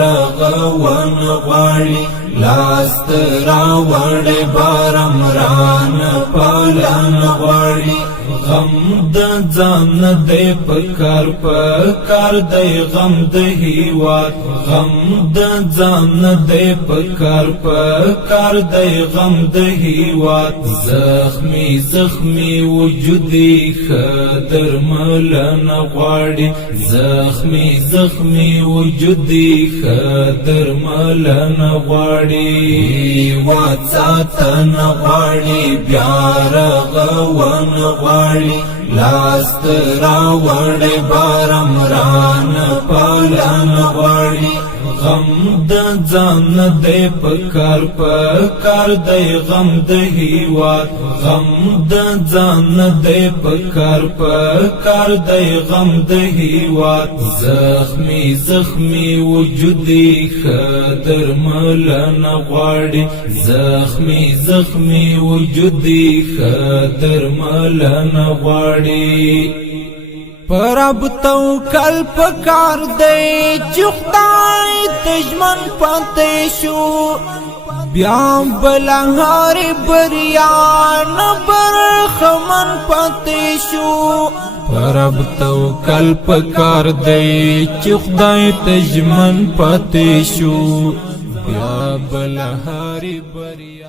رغون غواړي لاس راوړې بارم ران پالن غواړي غم د ځان دې پکار دې غم د هیواد غم د ځان دې پکار دې غم د هیواد زخمی وجودي خدر ملن غواړي زخمی وجودي خدر ملن غواړي واتساتن غواړي بیا رغون غواړي لاس راوړې بارم ران پالن غواړي غم د ځان دې پکار دې غم د هیواد غم د ځان دې پکار دې غم د هیواد زخمی وجودي خدر ملن غواړي زخمی وجودي خدر ملن غواړي پرب توکل پکار دی چې خدای تجمن پاتې شو بیا بلهار بریان برخمن پاتې شو پرب توکل پکار دی چې خدای تجمن پاتې شو بیا بلهار بریان